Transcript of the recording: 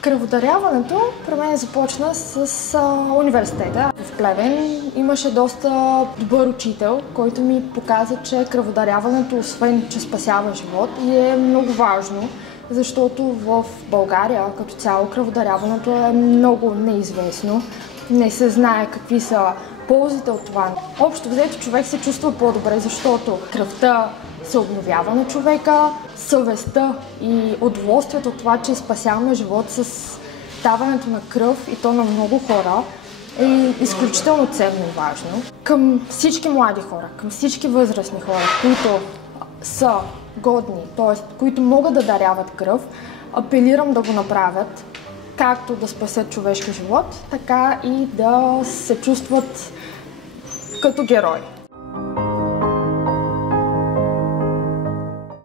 Кръводаряването при мен започна с университета. В Плевен имаше доста добър учител, който ми показа, че кръводаряването, освен че спасява живот, и е много важно, защото в България като цяло кръводаряването е много неизвестно. Не се знае какви са ползите от това. Общо взето човек се чувства по-добре, защото кръвта се обновява на човека, съвестта и удоволствието от това, че спасяваме живот с даването на кръв, и то на много хора, е изключително ценно и важно. Към всички млади хора, към всички възрастни хора, които са годни, т.е. които могат да даряват кръв, апелирам да го направят, както да спасят човешки живот, така и да се чувстват като герои.